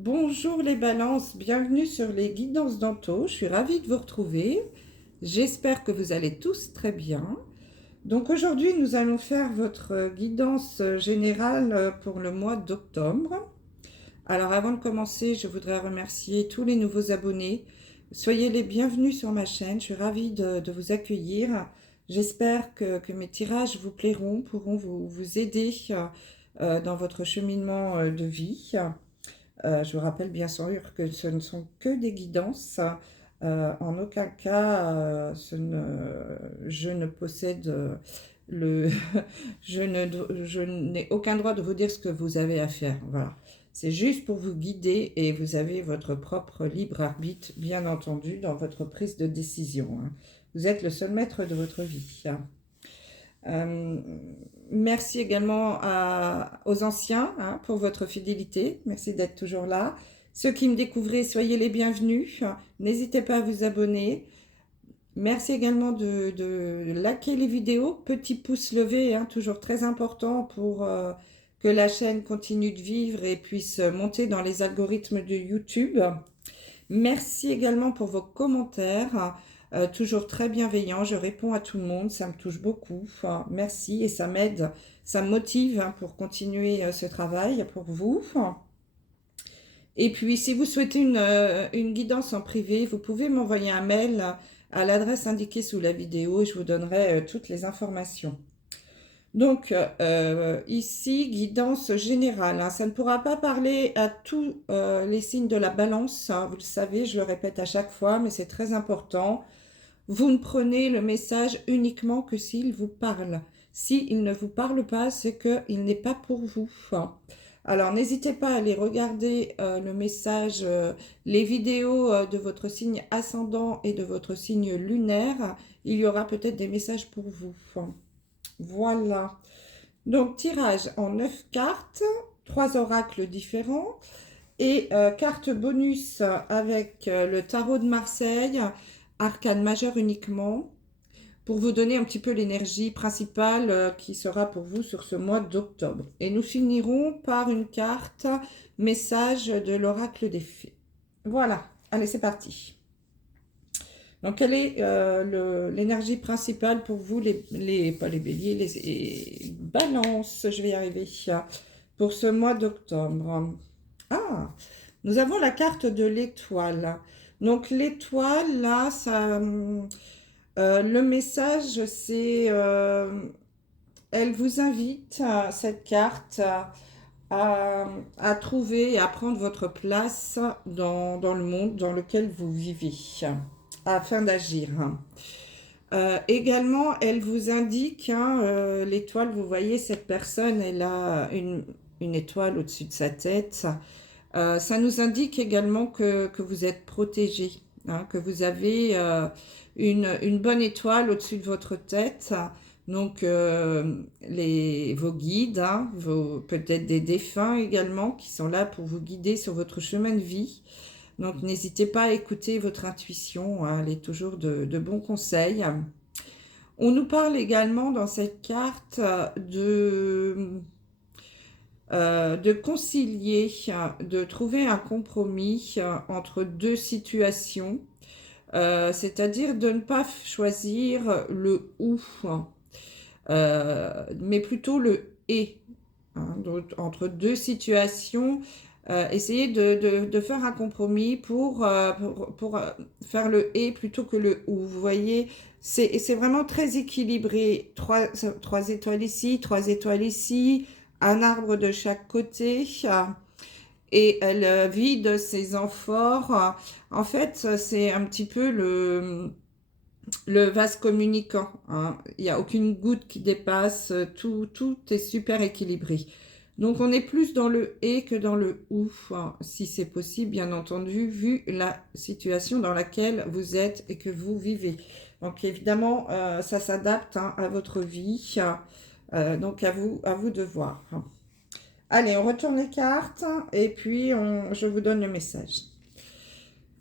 Bonjour les balances, bienvenue sur les guidances d'Anto. Je suis ravie de vous retrouver. J'espère que vous allez tous très bien. Donc aujourd'hui, nous allons faire votre guidance générale pour le mois d'octobre. Alors avant de commencer, je voudrais remercier tous les nouveaux abonnés. Soyez les bienvenus sur ma chaîne, je suis ravie de vous accueillir. J'espère que mes tirages vous plairont, pourront vous aider dans votre cheminement de vie. Je vous rappelle bien sûr que ce ne sont que des guidances. En aucun cas, je ne possède le... je n'ai aucun droit de vous dire ce que vous avez à faire. Voilà. C'est juste pour vous guider et vous avez votre propre libre arbitre, bien entendu, dans votre prise de décision. Vous êtes le seul maître de votre vie. Euh, Merci également aux anciens pour votre fidélité. Merci d'être toujours là. Ceux qui me découvrez, soyez les bienvenus. N'hésitez pas à vous abonner. Merci également de liker les vidéos. Petit pouce levé, toujours très important pour que la chaîne continue de vivre et puisse monter dans les algorithmes de YouTube. Merci également pour vos commentaires, toujours très bienveillants. Je réponds à tout le monde, ça me touche beaucoup. Merci et ça m'aide, ça me motive pour continuer ce travail pour vous. Et puis, si vous souhaitez une guidance en privé, vous pouvez m'envoyer un mail à l'adresse indiquée sous la vidéo et je vous donnerai toutes les informations. Donc, ici, guidance générale. Ça ne pourra pas parler à tous les signes de la balance. Vous le savez, je le répète à chaque fois, mais c'est très important. Vous ne prenez le message uniquement que s'il vous parle. S'il ne vous parle pas, c'est qu'il n'est pas pour vous. Alors, n'hésitez pas à aller regarder le message, les vidéos de votre signe ascendant et de votre signe lunaire. Il y aura peut-être des messages pour vous. Voilà. Donc, tirage en 9 cartes, 3 oracles différents et carte bonus avec le tarot de Marseille, arcane majeure uniquement, pour vous donner un petit peu l'énergie principale qui sera pour vous sur ce mois d'octobre. Et nous finirons par une carte message de l'oracle des fées. Voilà, allez, c'est parti. Donc, quelle est l'énergie principale pour vous, pas les béliers, les balances, je vais y arriver, pour ce mois d'octobre? Ah, nous avons la carte de l'étoile. Donc, l'étoile, là, le message, c'est, elle vous invite, cette carte, à trouver et à prendre votre place dans le monde dans lequel vous vivez, afin d'agir. Également, elle vous indique, l'étoile, vous voyez, cette personne, elle a une étoile au-dessus de sa tête. Ça nous indique également que vous êtes protégé, que vous avez une bonne étoile au-dessus de votre tête. Donc, vos guides, peut-être des défunts également, qui sont là pour vous guider sur votre chemin de vie. Donc, n'hésitez pas à écouter votre intuition, elle est toujours de bons conseils. On nous parle également dans cette carte de concilier, de trouver un compromis entre deux situations, c'est-à-dire de ne pas choisir le ou, mais plutôt le et. Donc, entre deux situations, essayez de faire un compromis pour faire le et plutôt que le ou. Vous voyez, c'est vraiment très équilibré. Trois étoiles ici, 3 étoiles ici, un arbre de chaque côté, et elle vide ses amphores. En fait, c'est un petit peu le vase communicant. Il n'y a aucune goutte qui dépasse, tout est super équilibré. Donc on est plus dans le et que dans le ou, si c'est possible, bien entendu, vu la situation dans laquelle vous êtes et que vous vivez. Donc évidemment, ça s'adapte à votre vie, donc à vous de voir. Allez, on retourne les cartes et puis je vous donne le message.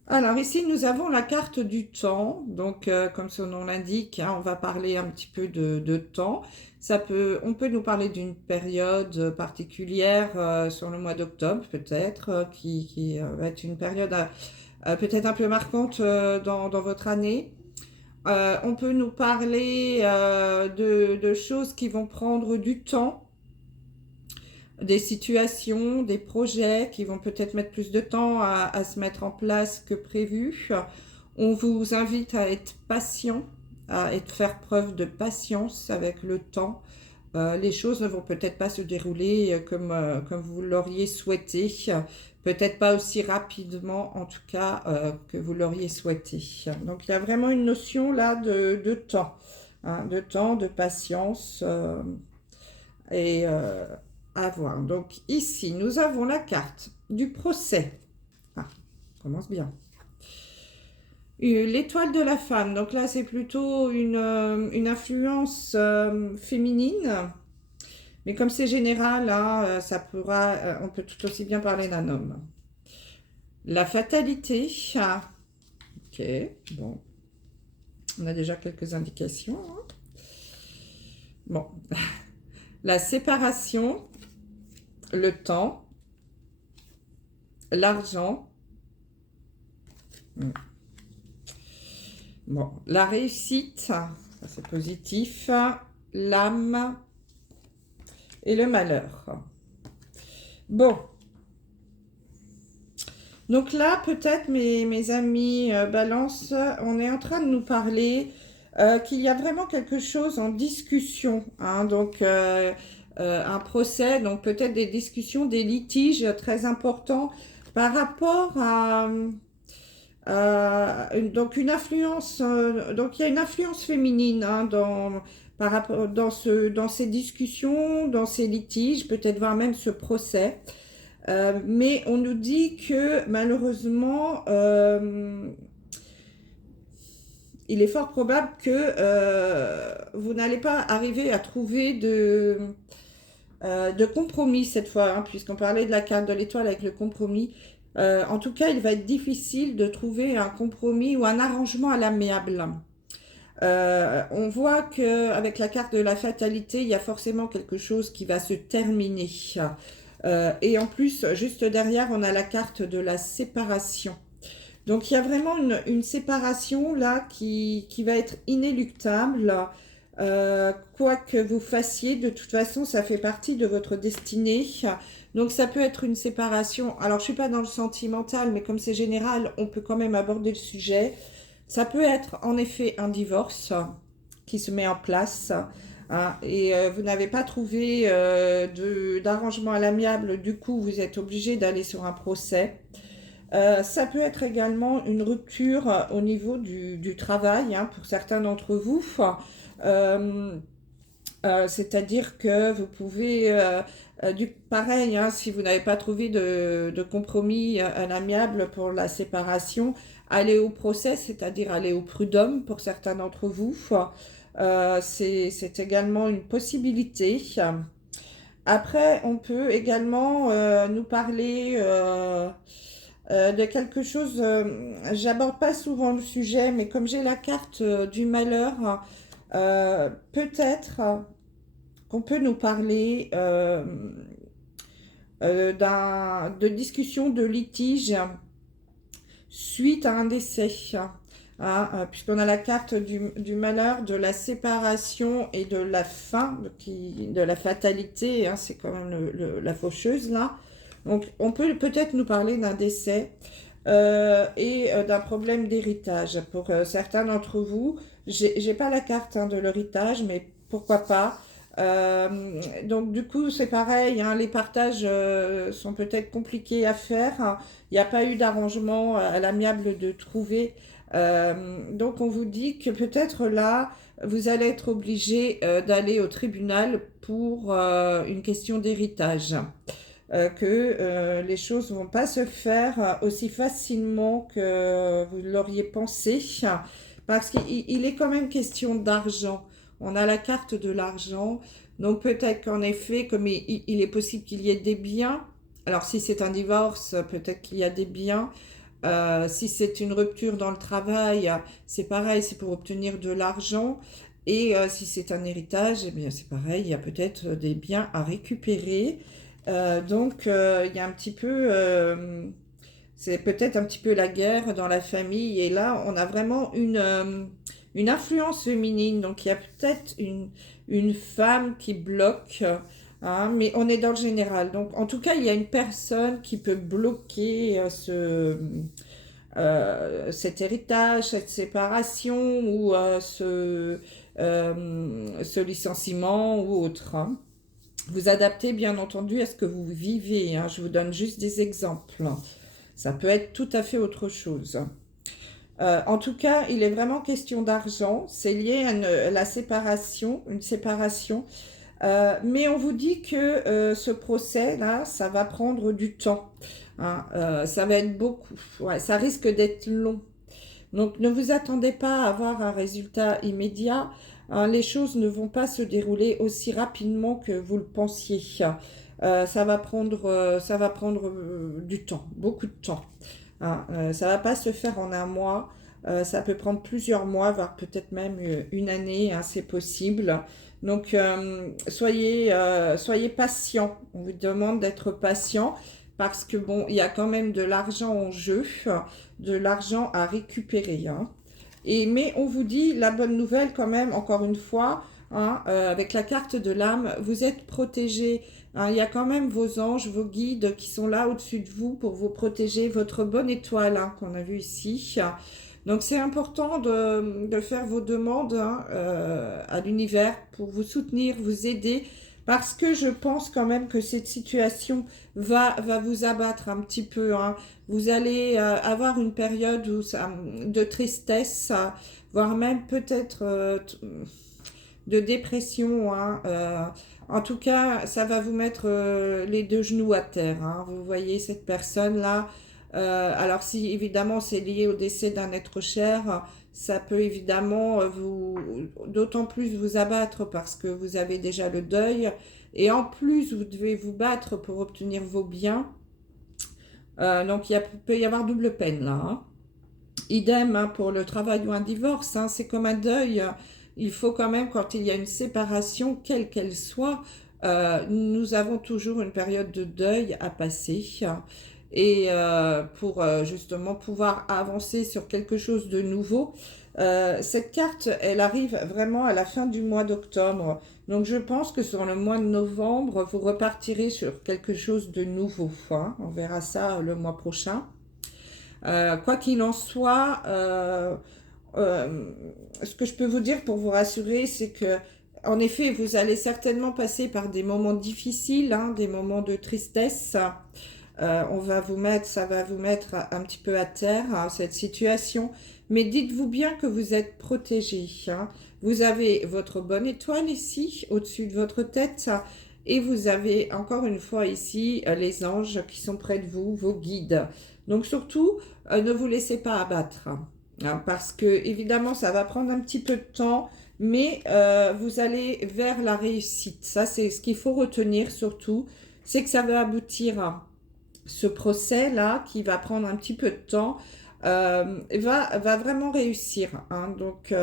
Alors ici, nous avons la carte du temps. Donc, comme son nom l'indique, hein, on va parler un petit peu de temps. On peut nous parler d'une période particulière sur le mois d'octobre, peut-être, qui va être une période peut-être un peu marquante dans votre année. On peut nous parler de choses qui vont prendre du temps, des situations, des projets qui vont peut-être mettre plus de temps à se mettre en place que prévu. On vous invite à être patient, faire preuve de patience avec le temps. Les choses ne vont peut-être pas se dérouler comme vous l'auriez souhaité, peut-être pas aussi rapidement en tout cas que vous l'auriez souhaité. Donc il y a vraiment une notion là de temps, hein, de temps, de patience et à voir. Donc ici, nous avons la carte du procès. Ah, on commence bien. L'étoile de la femme. Donc là, c'est plutôt une influence féminine. Mais comme c'est général, hein, on peut tout aussi bien parler d'un homme. La fatalité. Ah, ok, bon. On a déjà quelques indications. Hein. Bon. La séparation. Le temps, l'argent, bon, la réussite, ça c'est positif, l'âme et le malheur. Bon, donc là peut-être mes amis Balance, on est en train de nous parler qu'il y a vraiment quelque chose en discussion, hein, donc un procès, donc peut-être des discussions, des litiges très importants par rapport à donc une influence, donc il y a une influence féminine hein, par rapport, dans ces discussions, dans ces litiges, peut-être voir même ce procès. Mais on nous dit que malheureusement, il est fort probable que vous n'allez pas arriver à trouver de compromis cette fois, hein, puisqu'on parlait de la carte de l'étoile avec le compromis. En tout cas, il va être difficile de trouver un compromis ou un arrangement à l'amiable. On voit qu'avec la carte de la fatalité, il y a forcément quelque chose qui va se terminer. Et en plus, juste derrière, on a la carte de la séparation. Donc il y a vraiment une séparation là qui va être inéluctable. Quoi que vous fassiez, de toute façon, ça fait partie de votre destinée. Donc ça peut être une séparation. Alors je suis pas dans le sentimental, mais comme c'est général, on peut quand même aborder le sujet. Ça peut être en effet un divorce qui se met en place. Hein, et vous n'avez pas trouvé d'arrangement à l'amiable, du coup vous êtes obligé d'aller sur un procès. Ça peut être également une rupture au niveau du travail hein, pour certains d'entre vous. C'est-à-dire que vous pouvez, pareil, hein, si vous n'avez pas trouvé de compromis à l'amiable pour la séparation, aller au procès, c'est-à-dire aller au prud'homme pour certains d'entre vous. C'est également une possibilité. Après, on peut également nous parler de quelque chose, j'aborde pas souvent le sujet, mais comme j'ai la carte du malheur, peut-être qu'on peut nous parler de discussion, de litige suite à un décès. Hein, puisqu'on a la carte du malheur, de la séparation et de la fin, de la fatalité, hein, c'est quand même la faucheuse là. Donc on peut peut-être nous parler d'un décès et d'un problème d'héritage. Pour certains d'entre vous, j'ai pas la carte hein, de l'héritage, mais pourquoi pas. Donc du coup c'est pareil, hein, les partages sont peut-être compliqués à faire. Il n'y a pas eu d'arrangement à l'amiable de trouver. Donc on vous dit que peut-être là, vous allez être obligé d'aller au tribunal pour une question d'héritage. Que les choses ne vont pas se faire aussi facilement que vous l'auriez pensé, parce qu'il est quand même question d'argent. On a la carte de l'argent, donc peut-être qu'en effet, comme il est possible qu'il y ait des biens, alors si c'est un divorce, peut-être qu'il y a des biens, Si c'est une rupture dans le travail, c'est pareil, c'est pour obtenir de l'argent. Et si c'est un héritage, eh bien c'est pareil, il y a peut-être des biens à récupérer. Il y a un petit peu, c'est peut-être un petit peu la guerre dans la famille. Et là, on a vraiment une influence féminine. Donc il y a peut-être une femme qui bloque. Hein, mais on est dans le général. Donc, en tout cas, il y a une personne qui peut bloquer cet héritage, cette séparation ou ce licenciement ou autre. Hein. Vous adaptez bien entendu à ce que vous vivez. Hein. Je vous donne juste des exemples. Ça peut être tout à fait autre chose. En tout cas, il est vraiment question d'argent. C'est lié à la séparation, une séparation. Mais on vous dit que ce procès-là, ça va prendre du temps. Hein, ça va être beaucoup. Ouais, ça risque d'être long. Donc ne vous attendez pas à avoir un résultat immédiat. Hein, les choses ne vont pas se dérouler aussi rapidement que vous le pensiez. Ça va prendre du temps, beaucoup de temps. Hein, ça va pas se faire en un mois. Ça peut prendre plusieurs mois, voire peut-être même une année. Hein, c'est possible. Donc soyez patient. On vous demande d'être patient parce que bon, il y a quand même de l'argent en jeu, de l'argent à récupérer. Hein. Mais on vous dit la bonne nouvelle quand même, encore une fois, hein, avec la carte de l'âme, vous êtes protégé. Hein, il y a quand même vos anges, vos guides qui sont là au-dessus de vous pour vous protéger, votre bonne étoile hein, qu'on a vue ici. Donc c'est important de faire vos demandes hein, à l'univers pour vous soutenir, vous aider, parce que je pense quand même que cette situation va vous abattre un petit peu. Hein. Vous allez avoir une période de tristesse, voire même peut-être de dépression. Hein. En tout cas, ça va vous mettre les deux genoux à terre. Hein. Vous voyez cette personne-là. Alors si évidemment c'est lié au décès d'un être cher, ça peut évidemment d'autant plus vous abattre parce que vous avez déjà le deuil et en plus vous devez vous battre pour obtenir vos biens. Donc peut y avoir double peine là. Hein. Idem hein, pour le travail ou un divorce, hein, c'est comme un deuil. Il faut quand même, quand il y a une séparation, quelle qu'elle soit, nous avons toujours une période de deuil à passer. Et pour justement pouvoir avancer sur quelque chose de nouveau. Cette carte, elle arrive vraiment à la fin du mois d'octobre. Donc je pense que sur le mois de novembre, vous repartirez sur quelque chose de nouveau. Hein. On verra ça le mois prochain. Quoi qu'il en soit, ce que je peux vous dire pour vous rassurer, c'est que en effet, vous allez certainement passer par des moments difficiles, hein, des moments de tristesse. Ça va vous mettre un petit peu à terre, hein, cette situation. Mais dites-vous bien que vous êtes protégé. Hein. Vous avez votre bonne étoile ici, au-dessus de votre tête. Et vous avez encore une fois ici les anges qui sont près de vous, vos guides. Donc surtout, ne vous laissez pas abattre. Hein, parce que évidemment, ça va prendre un petit peu de temps. Mais vous allez vers la réussite. Ça, c'est ce qu'il faut retenir surtout. C'est que ça va aboutir à ce procès-là, qui va prendre un petit peu de temps, va vraiment réussir. Hein. Donc,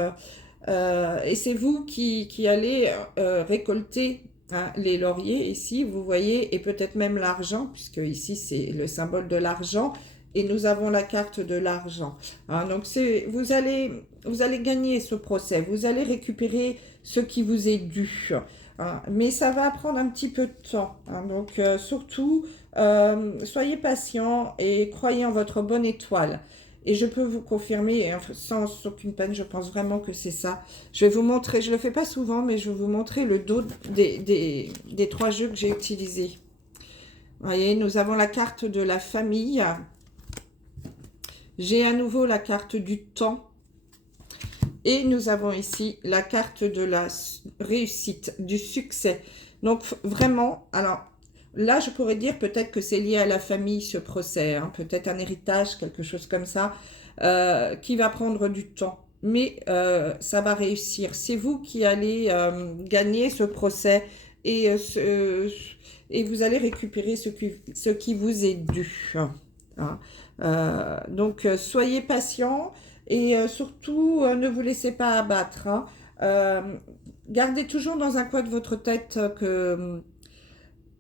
et c'est vous qui allez récolter hein, les lauriers ici, vous voyez, et peut-être même l'argent, puisque ici c'est le symbole de l'argent, et nous avons la carte de l'argent. Hein. Donc, vous allez gagner ce procès, vous allez récupérer ce qui vous est dû. Hein. Mais ça va prendre un petit peu de temps. Hein. Donc, surtout, soyez patient et croyez en votre bonne étoile. Et je peux vous confirmer, sans aucune peine, je pense vraiment que c'est ça. Je vais vous montrer, je ne le fais pas souvent, mais je vais vous montrer le dos des 3 jeux que j'ai utilisés. Vous voyez, nous avons la carte de la famille. J'ai à nouveau la carte du temps. Et nous avons ici la carte de la réussite, du succès. Donc vraiment, alors là je pourrais dire peut-être que c'est lié à la famille ce procès, hein, peut-être un héritage, quelque chose comme ça, qui va prendre du temps. Mais ça va réussir. C'est vous qui allez gagner ce procès et vous allez récupérer ce qui vous est dû. Hein. Donc, soyez patient et surtout, ne vous laissez pas abattre. Hein. Gardez toujours dans un coin de votre tête que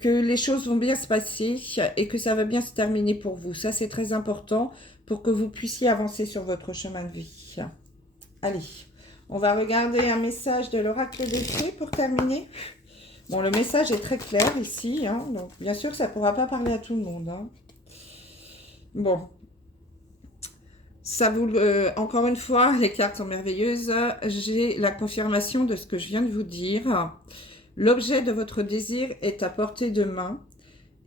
les choses vont bien se passer et que ça va bien se terminer pour vous. Ça, c'est très important pour que vous puissiez avancer sur votre chemin de vie. Allez, on va regarder un message de l'oracle des fées pour terminer. Bon, le message est très clair ici, hein, donc bien sûr, ça ne pourra pas parler à tout le monde. Hein. Bon, ça vous, encore une fois, les cartes sont merveilleuses. J'ai la confirmation de ce que je viens de vous dire. L'objet de votre désir est à portée de main.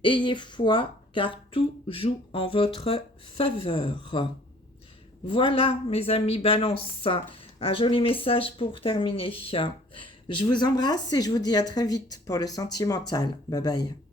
Ayez foi, car tout joue en votre faveur. Voilà, mes amis Balance, un joli message pour terminer. Je vous embrasse et je vous dis à très vite pour le sentimental. Bye bye.